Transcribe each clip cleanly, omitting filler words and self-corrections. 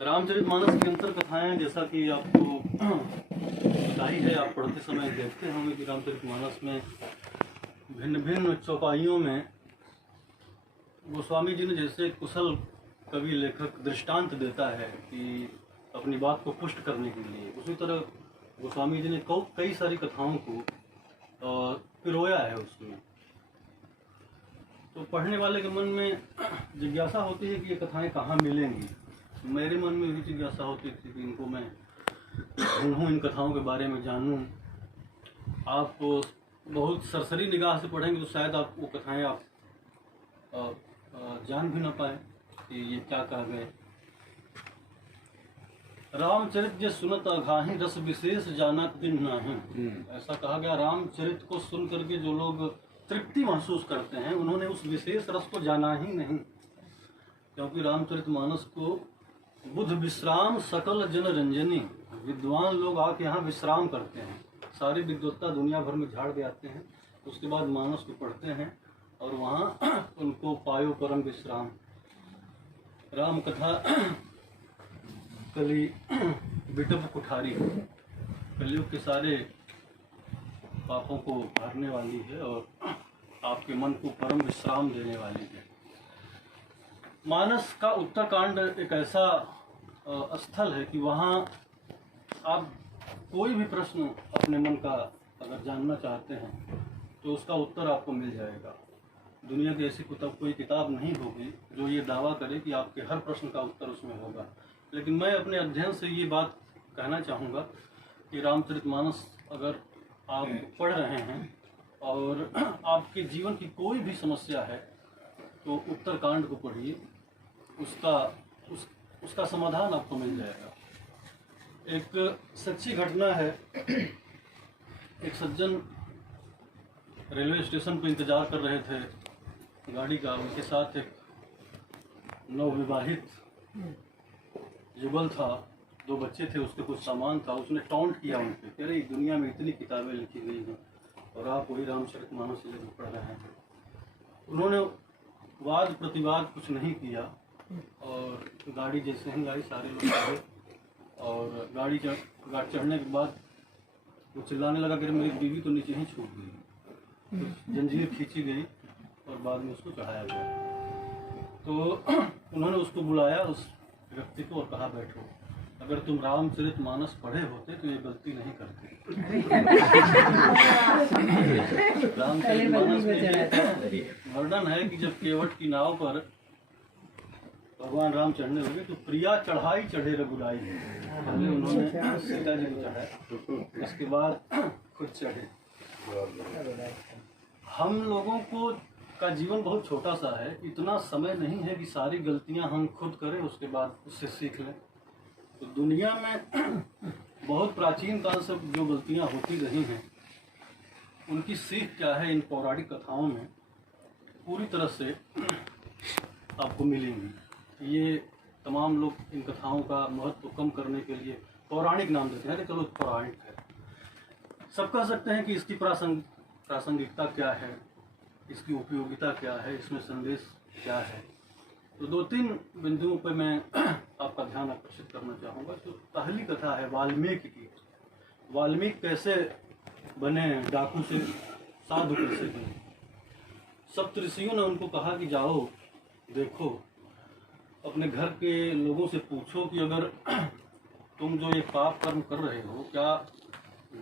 रामचरितमानस की अंतर कथाएं जैसा कि आपको बताई है, आप पढ़ते समय देखते होंगे कि रामचरितमानस में भिन्न भिन्न चौपाइयों में गोस्वामी जी ने जैसे कुशल कवि लेखक दृष्टांत देता है कि अपनी बात को पुष्ट करने के लिए, उसी तरह गोस्वामी जी ने कई सारी कथाओं को पिरोया है उसमें। तो पढ़ने वाले के मन में जिज्ञासा होती है कि ये कथाएं कहाँ मिलेंगी। मेरे मन में भी जिज्ञासा होती थी कि इनको मैं ढूंढूं, इन कथाओं के बारे में जानूं। आप बहुत सरसरी निगाह से पढ़ेंगे तो शायद आप वो कथाएं आप जान भी ना पाए कि ये क्या कह गए। रामचरित जे सुनत अघाही रस विशेष जाना तिन नाही, ऐसा कहा गया। रामचरित को सुन करके जो लोग तृप्ति महसूस करते हैं उन्होंने उस विशेष रस को जाना ही नहीं, क्योंकि रामचरितमानस को बुध विश्राम सकल जन रंजनी, विद्वान लोग आके यहाँ विश्राम करते हैं, सारी विद्वत्ता दुनिया भर में झाड़ के आते हैं, उसके बाद मानस को पढ़ते हैं और वहाँ उनको पायो परम विश्राम। राम कथा कली बिटप कुठारी, कलयुग के सारे पापों को भरने वाली है और आपके मन को परम विश्राम देने वाली है। मानस का उत्तरकांड एक ऐसा स्थल है कि वहाँ आप कोई भी प्रश्न अपने मन का अगर जानना चाहते हैं तो उसका उत्तर आपको मिल जाएगा। दुनिया की ऐसी कोई किताब नहीं होगी जो ये दावा करे कि आपके हर प्रश्न का उत्तर उसमें होगा। लेकिन मैं अपने अध्ययन से ये बात कहना चाहूँगा कि रामचरितमानस अगर आप पढ़ रहे हैं और आपके जीवन की कोई भी समस्या है तो उत्तरकांड को पढ़िए, उसका समाधान आपको मिल जाएगा। एक सच्ची घटना है, एक सज्जन रेलवे स्टेशन पर इंतज़ार कर रहे थे गाड़ी का, उनके साथ एक नवविवाहित युगल था, 2 बच्चे थे, उसके कुछ सामान था। उसने टॉन्ट किया उनसे, कह रही दुनिया में इतनी किताबें लिखी गई हैं और आप वही रामचरितमानस लेकर पढ़ रहे हैं। उन्होंने वाद प्रतिवाद कुछ नहीं किया और गाड़ी जैसे ही लाई सारे लोग चढ़े और गाड़ी चढ़ने के बाद वो चिल्लाने लगा कि मेरी बीवी तो नीचे ही छूट गई। तो जंजीर खींची गई और बाद में उसको चढ़ाया गया। तो उन्होंने उसको बुलाया, उस व्यक्ति को, और कहा बैठो, अगर तुम रामचरितमानस पढ़े होते तो ये गलती नहीं करते। रामचरितमानस में वर्णन है कि जब केवट की नाव पर भगवान राम चढ़ने लगे तो प्रिया चढ़ाई चढ़े रघुराई, पहले उन्होंने सीता जी को चढ़ाया, उसके बाद खुद चढ़े। हम लोगों को का जीवन बहुत छोटा सा है, इतना समय नहीं है कि सारी गलतियां हम खुद करें उसके बाद उससे सीख लें। तो दुनिया में बहुत प्राचीन काल से जो गलतियां होती रही हैं उनकी सीख क्या है, इन पौराणिक कथाओं में पूरी तरह से आपको मिलेंगी। ये तमाम लोग इन कथाओं का महत्व कम करने के लिए पौराणिक नाम देते हैं, चलो पौराणिक है। सब कह सकते हैं कि इसकी प्रासंगिकता क्या है, इसकी उपयोगिता क्या है, इसमें संदेश क्या है। तो 2-3 बिंदुओं पर मैं आपका ध्यान आकर्षित करना चाहूँगा। तो पहली कथा है वाल्मीकि की। वाल्मीकि कैसे बने, डाकू से साधु कैसे बने। सप्तऋषियों ने उनको कहा कि जाओ देखो, अपने घर के लोगों से पूछो कि अगर तुम जो ये पाप कर्म कर रहे हो क्या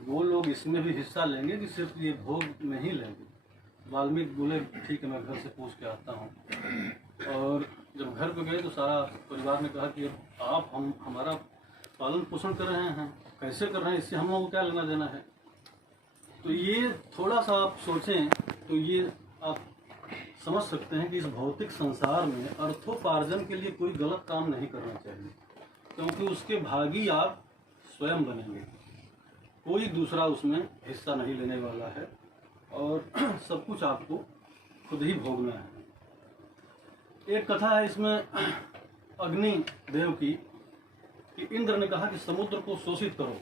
वो लोग इसमें भी हिस्सा लेंगे कि सिर्फ ये भोग में ही लेंगे। वाल्मीकि बोले ठीक है, मैं घर से पूछ के आता हूँ। और जब घर पे गए तो सारा परिवार ने कहा कि आप हमारा पालन पोषण कर रहे हैं, कैसे कर रहे हैं, इससे हम लोगों को क्या लेना देना है। तो ये थोड़ा सा आप सोचें तो ये आप समझ सकते हैं कि इस भौतिक संसार में अर्थोपार्जन के लिए कोई गलत काम नहीं करना चाहिए, क्योंकि उसके भागी आप स्वयं बनेंगे, कोई दूसरा उसमें हिस्सा नहीं लेने वाला है और सब कुछ आपको खुद ही भोगना है। एक कथा है इसमें अग्नि देव की कि इंद्र ने कहा कि समुद्र को शोषित करो,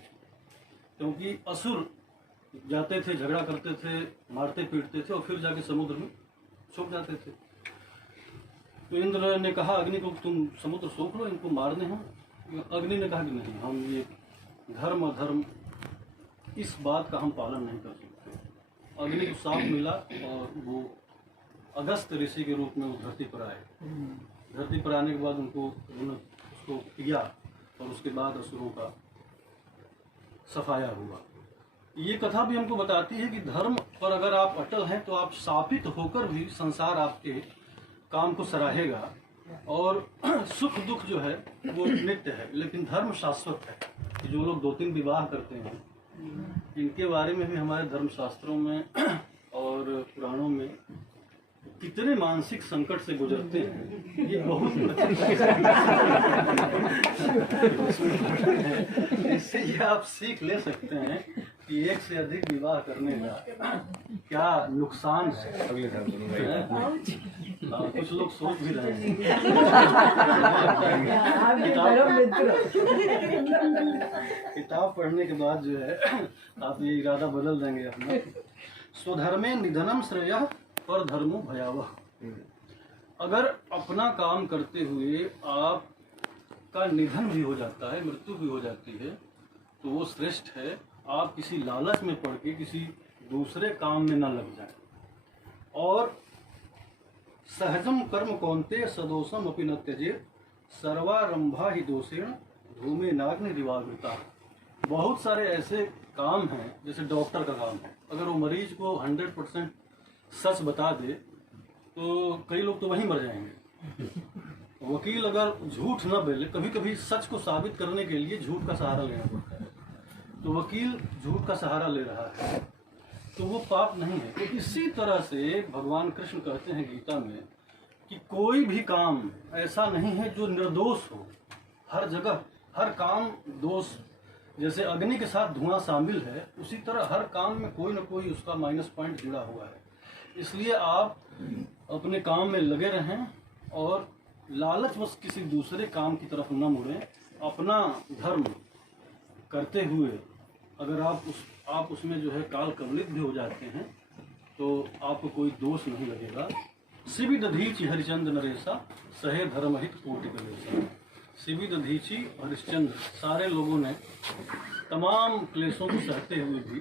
क्योंकि असुर जाते थे, झगड़ा करते थे, मारते पीटते थे और फिर जाके समुद्र में सोख जाते थे। तो इंद्र ने कहा अग्नि को तुम समुद्र सोख लो, इनको मारने हो। अग्नि ने कहा कि नहीं, हम ये धर्म अधर्म इस बात का हम पालन नहीं कर सकते। अग्नि को साफ मिला और वो अगस्त ऋषि के रूप में वो धरती पर आए। धरती पर आने के बाद उन्होंने उसको पिया और उसके बाद असुरों का सफाया हुआ। ये कथा भी हमको बताती है कि धर्म पर अगर आप अटल हैं तो आप शापित होकर भी संसार आपके काम को सराहेगा, और सुख दुख जो है वो नित्य है, लेकिन धर्म शाश्वत है। कि जो लोग 2-3 विवाह करते हैं, इनके बारे में भी हमारे धर्मशास्त्रों में और पुराणों में कितने मानसिक संकट से गुजरते हैं, ये बहुत इससे ये आप सीख ले सकते हैं कि एक से अधिक विवाह करने का क्या नुकसान है। अगले साल कुछ लोग सोच भी रहे हैं। किताब पढ़ने के बाद जो है आप ये इरादा बदल देंगे अपना। स्वधर्मे निधनम श्रेयः पर धर्मो भयावह। अगर अपना काम करते हुए आपका निधन भी हो जाता है, मृत्यु भी हो जाती है, तो वो श्रेष्ठ है आप किसी लालच में पड़ के किसी दूसरे काम में न लग जाए। और सहजम कर्म कौन्तेय सदोषम अपि न त्यजेत् सर्वारंभा ही दोषेण धूमे नाग्नि दिवावृता। बहुत सारे ऐसे काम हैं, जैसे डॉक्टर का काम है, अगर वो मरीज को 100% सच बता दे तो कई लोग तो वहीं मर जाएंगे। वकील अगर झूठ न बोले, कभी कभी सच को साबित करने के लिए झूठ का सहारा लेना पड़ता है, तो वकील झूठ का सहारा ले रहा है, तो वो पाप नहीं है। तो इसी तरह से भगवान कृष्ण कहते हैं गीता में कि कोई भी काम ऐसा नहीं है जो निर्दोष हो। हर जगह हर काम दोष, जैसे अग्नि के साथ धुआं शामिल है, उसी तरह हर काम में कोई ना कोई उसका माइनस पॉइंट जुड़ा हुआ है। इसलिए आप अपने काम में लगे रहें और लालचवश किसी दूसरे काम की तरफ न मुड़ें। अपना धर्म करते हुए अगर आप उसमें जो है काल कवलित भी हो जाते हैं तो आपको कोई दोष नहीं लगेगा। शिवी दधीचि हरिचंद्र नरेशा सहे धर्महित कोटि कलेशा। शिवी दधीचि हरिश्चंद्र सारे लोगों ने तमाम क्लेशों को सहते हुए भी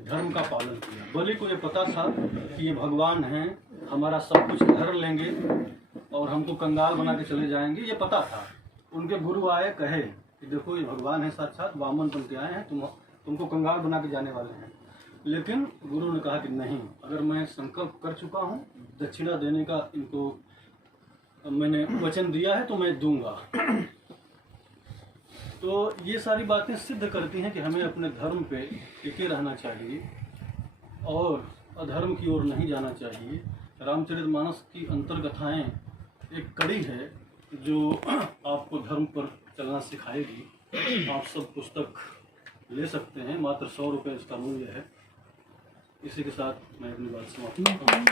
धर्म का पालन किया। बलि को ये पता था कि ये भगवान हैं, हमारा सब कुछ धर लेंगे और हमको कंगाल बना के चले जाएंगे, ये पता था। उनके गुरु आए, कहे कि देखो ये भगवान है, साक्षात वामन बन के आए हैं, तुमको कंगाल बना के जाने वाले हैं। लेकिन गुरु ने कहा कि नहीं, अगर मैं संकल्प कर चुका हूँ दक्षिणा देने का, इनको मैंने वचन दिया है तो मैं दूंगा। तो ये सारी बातें सिद्ध करती हैं कि हमें अपने धर्म पे टिके रहना चाहिए और अधर्म की ओर नहीं जाना चाहिए। रामचरितमानस की अंतर्कथाएं एक कड़ी है जो आपको धर्म पर चलना सिखाएगी। आप सब पुस्तक ले सकते हैं, मात्र 100 रुपये इसका मूल्य है। इसी के साथ मैं अपनी बात समाप्त करता हूँ।